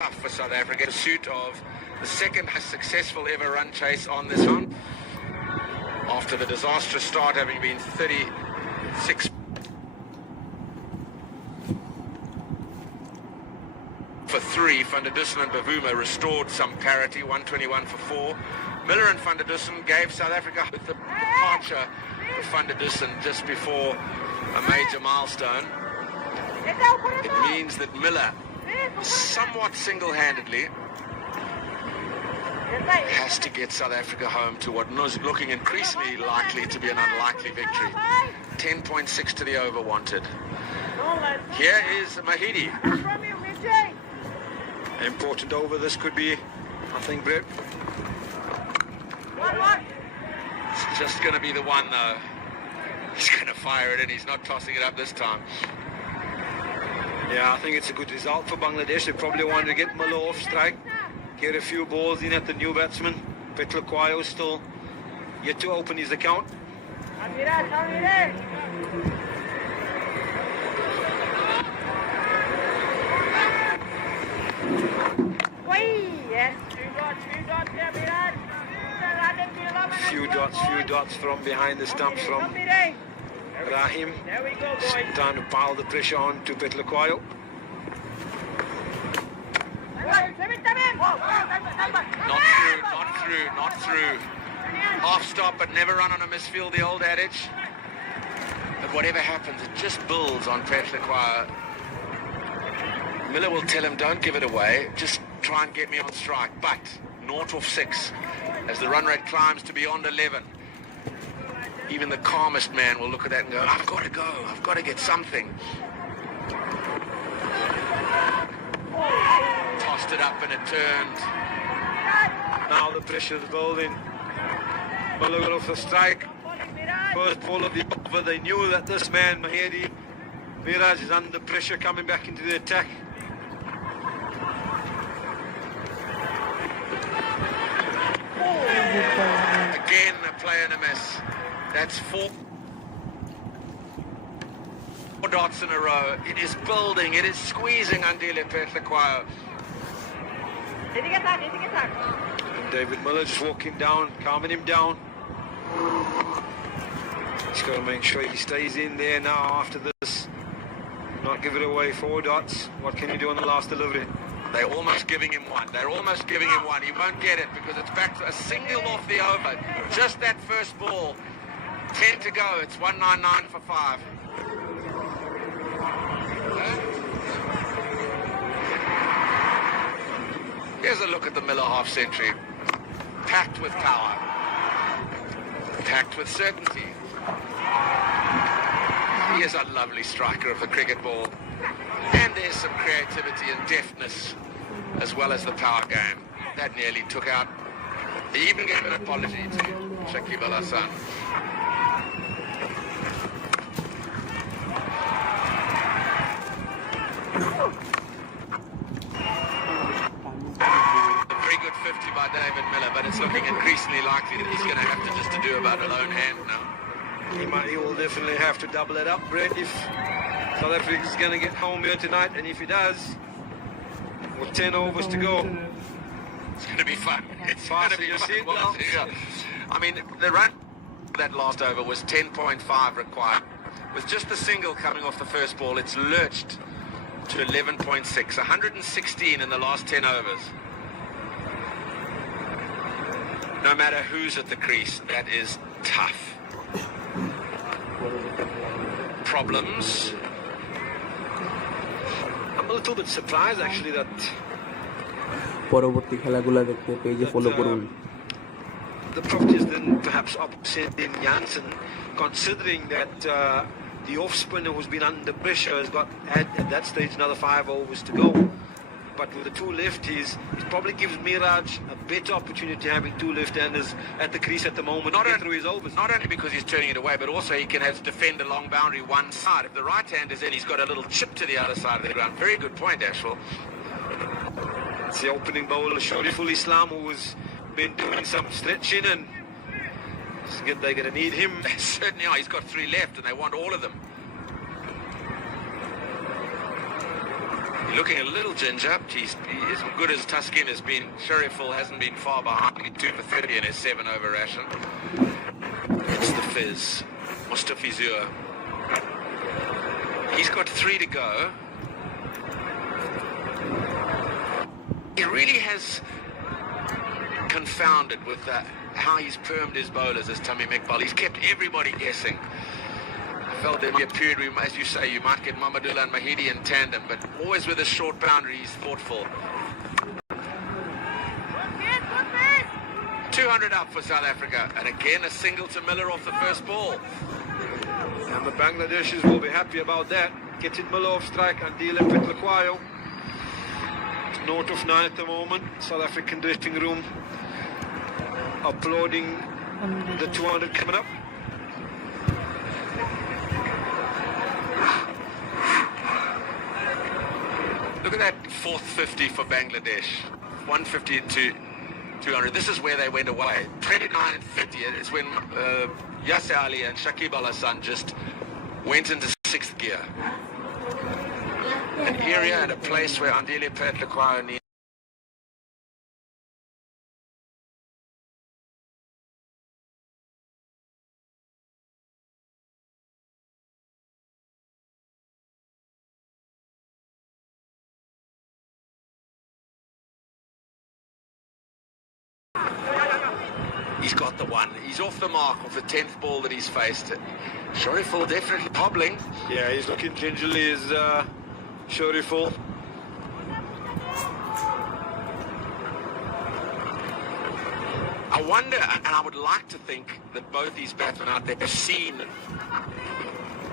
For South Africa, pursuit of the second successful ever run chase on this one. After the disastrous start, having been 36 for 3, Van der Dussen and Bavuma restored some parity, 121 for 4. Miller and Van der Dussen gave South Africa with the departure of Van der Dussen just before a major milestone. It means that Miller, somewhat single-handedly, has to get South Africa home to what is looking increasingly likely to be an unlikely victory. 10.6 to the over wanted. Here is Mahidi. Important over this could be, I think, Brett. It's just going to be the one, though. He's going to fire it in. He's not tossing it up this time. Yeah, I think it's a good result for Bangladesh. They probably wanted to get Miller off strike, get a few balls in at the new batsman. Petlakwayo still yet to open his account. Few dots from behind the stumps from Rahim. Trying to pile the pressure on to Petlakwayo. Not through. Half stop but never run on a misfield, the old adage. But whatever happens, it just builds on Petlakwayo. Miller will tell him, don't give it away, just try and get me on strike. But 0 off 6 as the run rate climbs to beyond 11. Even the calmest man will look at that and go, I've got to go, I've got to get something. Tossed it up and it turned. Now the pressure is building. Miller got off the strike. First ball of the over, they knew that this man, Mahedi Miraj, is under pressure coming back into the attack. Again, a play and a miss. That's 4 dots in a row. It is building, it is squeezing Andile Petlakwayo. And David Miller just walking down, calming him down. He's got to make sure he stays in there now after this. Not give it away, 4 dots. What can you do on the last delivery? They're almost giving him one. They're almost giving him one. He won't get it because it's back to a single off the over. Just that first ball. 10 to go. It's 199 for 5. Here's a look at the Miller half century. Packed with power. Packed with certainty. He is a lovely striker of the cricket ball. And there's some creativity and deftness as well as the power game. That nearly took out. He even gave an apology to Shakib Al Hassan. A very good 50 by David Miller, but it's looking increasingly likely that he's going to have to just to do about a lone hand now. He will definitely have to double it up, Brett, if South Africa's going to get home here tonight, and if he does, with 10 overs to go, it's going to be fun. It's going to be fun. I mean, the run that last over was 10.5 required. With just the single coming off the first ball, it's lurched to 11.6. 116 in the last 10 overs. No matter who's at the crease, that is tough. Problems. I'm a little bit surprised actually that পরবর্তী খেলাগুলো দেখতে পেজে follow করুন the Proteas didn't perhaps upset in Janssen, considering that the off spinner who's been under pressure has got at that stage another 5 overs to go. But with the 2 lefties, it probably gives Miraj a better opportunity having 2 left-handers at the crease at the moment to get through his overs. Not only because he's turning it away, but also he can have to defend a long boundary one side. If the right hand is in, he's got a little chip to the other side of the ground. Very good point, Ashwell. It's the opening bowler, Shariful Islam, who's been doing some stretching, and they're going to need him. They certainly are. He's got 3 left, and they want all of them. He looking a little ginger. He's as good as Tuskin has been. Shariful hasn't been far behind. 2 for 30 in his 7-over ration. It's the Fizz. Mustafizur. He's got 3 to go. He really has confounded with how he's permed his bowlers as Tamim Iqbal. He's kept everybody guessing. I felt there might be a period where, as you say, you might get Mamadullah and Mahidi in tandem, but always with a short boundary, he's thoughtful. 200 up for South Africa, and again a single to Miller off the first ball. And the Bangladeshis will be happy about that. Getting Miller off strike and dealing with Lakwayo. Note of 9 at the moment. South African dressing room applauding the 200 coming up. Look at that 4th 50 for Bangladesh. 150 to 200. This is where they went away. 29 and 50. It's when Yasser Ali and Shakib Al Hassan just went into 6th gear. An area and a place where Andile Petlakwa needs. He's got the one. He's off the mark of the 10th ball that he's faced. Shariful definitely hobbling. Yeah, he's looking gingerly as Shariful. I wonder, and I would like to think that both these batsmen out there have seen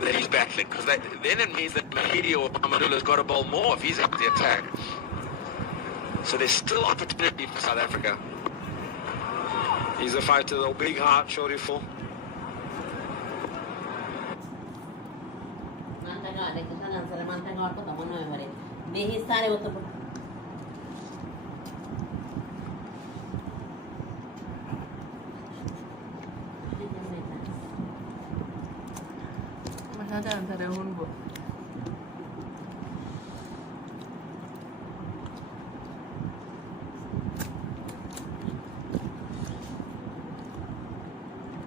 that he's battling, because then it means that Mahidi or Amadullah's got to bowl more if he's at the attack. So there's still opportunity for South Africa. He's a fighter though, big heart, Shariful.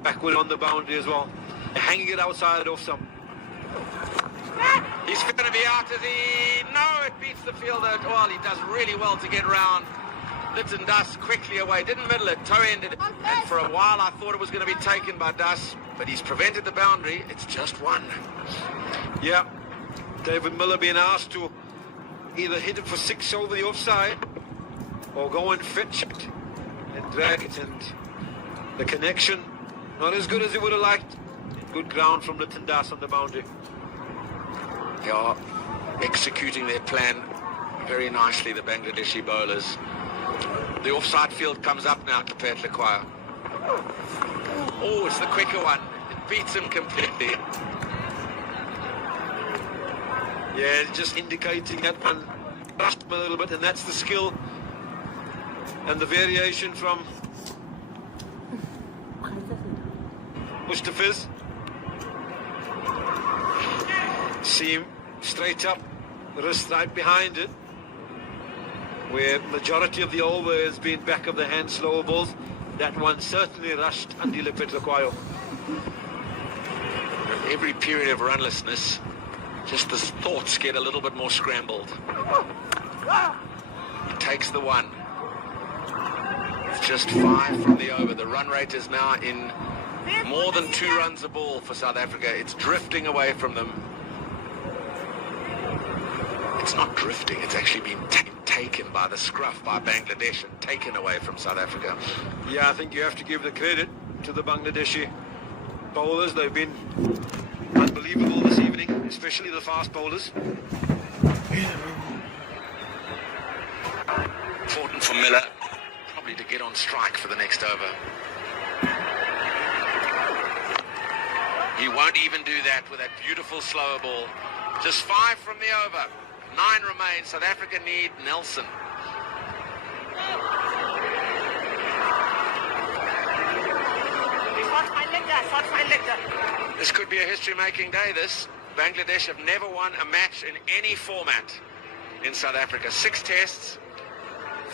Backward on the boundary as well. Hanging it outside of some. He's going to be out, is he? No, it beats the fielder. Well, he does really well to get round. Lytton Das quickly away. Didn't middle it, toe-ended it. And for a while I thought it was going to be taken by Das, but he's prevented the boundary. It's just one. Yeah. David Miller being asked to either hit it for 6 over the offside or go and fetch it and drag it, and the connection not as good as he would have liked. Good ground from Lytton Das on the boundary. They are executing their plan very nicely, the Bangladeshi bowlers. The offside field comes up now to Petlakwa. Oh, it's the quicker one. It beats him completely. Yeah, just indicating that one rushed him a little bit, and that's the skill and the variation from Mustafiz. See him straight up, wrist right behind it, where majority of the over has been back of the hand slower balls. That one certainly rushed Andile Petlakwa. Every period of runlessness, just the thoughts get a little bit more scrambled. He takes the one. It's just 5 from the over. The run rate is now in more than 2 runs a ball for South Africa. It's drifting away from them. It's not drifting, it's actually been taken by the scruff by Bangladesh and taken away from South Africa. Yeah, I think you have to give the credit to the Bangladeshi bowlers. They've been unbelievable this evening, especially the fast bowlers. Important for Miller, probably to get on strike for the next over. He won't even do that with that beautiful slower ball. Just 5 from the over. 9 remain. South Africa need Nelson. This could be a history-making day, this. Bangladesh have never won a match in any format. in South Africa. 6 tests,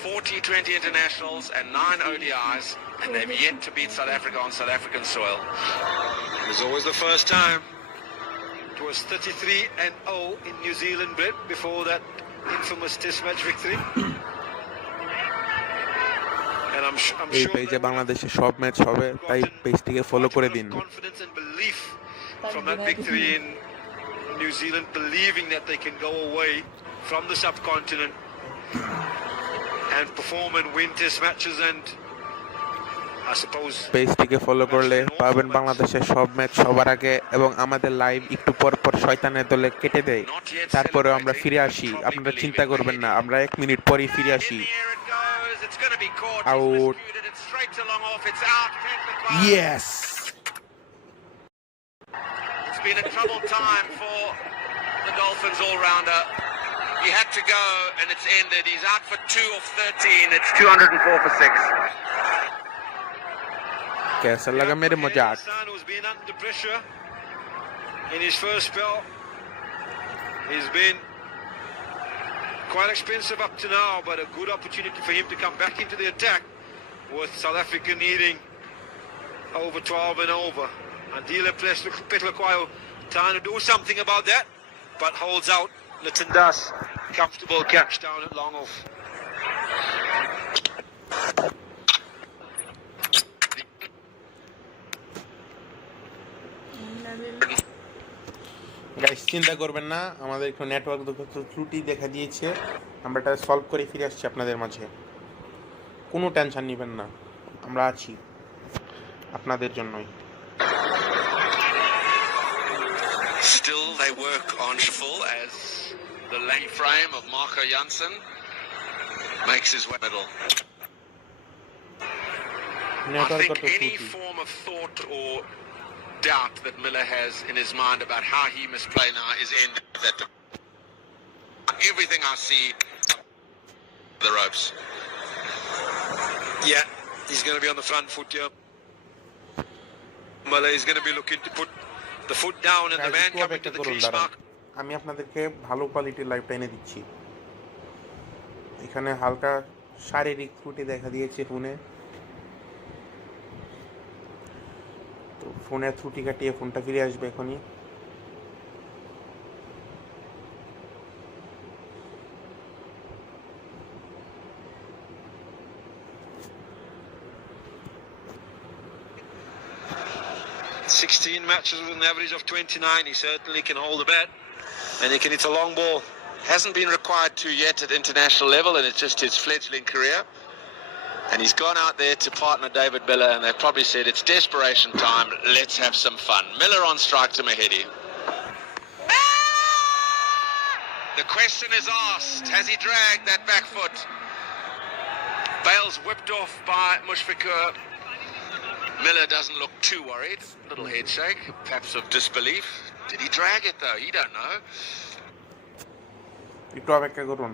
4 T20 internationals and 9 ODIs, and they've yet to beat South Africa on South African soil. It was always the first time. It was 33-0 in New Zealand before that infamous test match victory. And I'm এই sure পেজে বাংলাদেশে সব match হবে, তাই পেজটিকে follow করে দিন। confidence and belief from that victory in New Zealand, believing that they can go away from the subcontinent and perform and win test matches, and I suppose পেজটিকে ফলো করলে পাবেন বাংলাদেশের সব ম্যাচ সবার আগে, এবং আমাদের লাইভ একটু পর পর শয়তানের দলে কেটে দেয়, তারপরেও আমরা ফিরে আসি। আপনারা চিন্তা করবেন না, আমরা 1 মিনিট পরেই ফিরে আসি। Out. Yes. It's been a troubled time for the Dolphins all-rounder. He had to go and it's ended. He's out for 2 of 13. It's 204 for 6. कैसा लगा मेरे मजाक? Who's been under pressure in his first spell. He's been quite expensive up to now, but a good opportunity for him to come back into the attack with South Africa needing over 12 and over. Andile Petlakwayo trying to do something about that, but holds out. Latindas, comfortable catch down at long off. Guys চিন্তা করবেন না, আমাদের একটু network ত্রুটি দেখা দিয়েছে, আমরা এটা সলভ করে ফিরে আসছি আপনাদের মাঝে। কোনো টেনশন নেবেন না, আমরা আছি আপনাদের জন্যই। Still they work on full as the lane frame of Marco Janssen makes his way middle. I think any form of thought or doubt that Miller has in his mind about how he must play now is ended. That everything I see, the ropes. Yeah, he's going to be on the front foot here. Miller is going to be looking to put the foot down and the man coming to the crease mark. আমি আপনাদেরকে ভালো কোয়ালিটির লাইভটা এনে দিচ্ছি। এখানে হালকা শারীরিক ত্রুটি দেখা দিয়েছে ফোনে, তো ফোনের ত্রুটি কাটিয়ে ফোনটা ফিরে আসবে এখনই। "16 matches with an average of 29. He certainly can hold a bat, and he can hit a long ball. Hasn't been required to yet at international level, and it's just his fledgling career. And he's gone out there to partner David Miller, and they've probably said, it's desperation time, let's have some fun. Miller on strike to Mahedi. The question is asked, has he dragged that back foot? Bale's whipped off by Mushfiqur. Miller doesn't look too worried. Little head shake, perhaps of disbelief. Did he drag it though? He don't know. একটু অপেক্ষা করুন,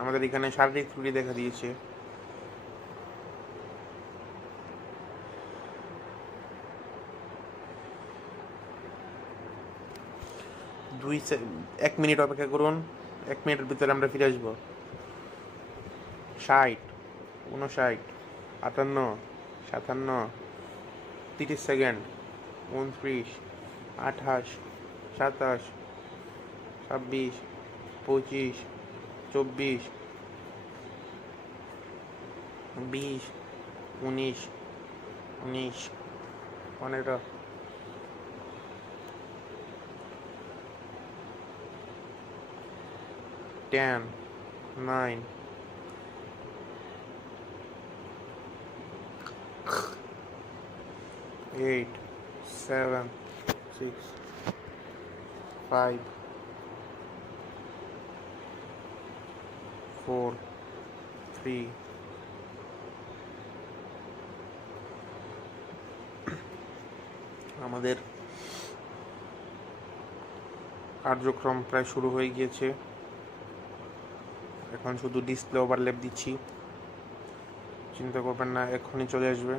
আমাদের এখানে শারীরিক ত্রুটি দেখা দিয়েছে। এক মিনিট অপেক্ষা করুন, 1 মিনিটের ভিতরে আমরা ফিরে আসবো। 60, 59, 58, 57, 30 সেকেন্ড, 29, 28, 27, 26, 25, 24, 20, 19, 19, 15, 10, 9, 8, 7, 6, 5, 4, 3, আমাদের কার্যক্রম প্রায় শুরু হয়ে গিয়েছে। এখন শুধু ডিসপ্লে ওভারল্যাপ দিচ্ছি, চিন্তা করবেন না, এক্ষুনি চলে আসবে।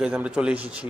গাইজ আমরা চলে এসেছি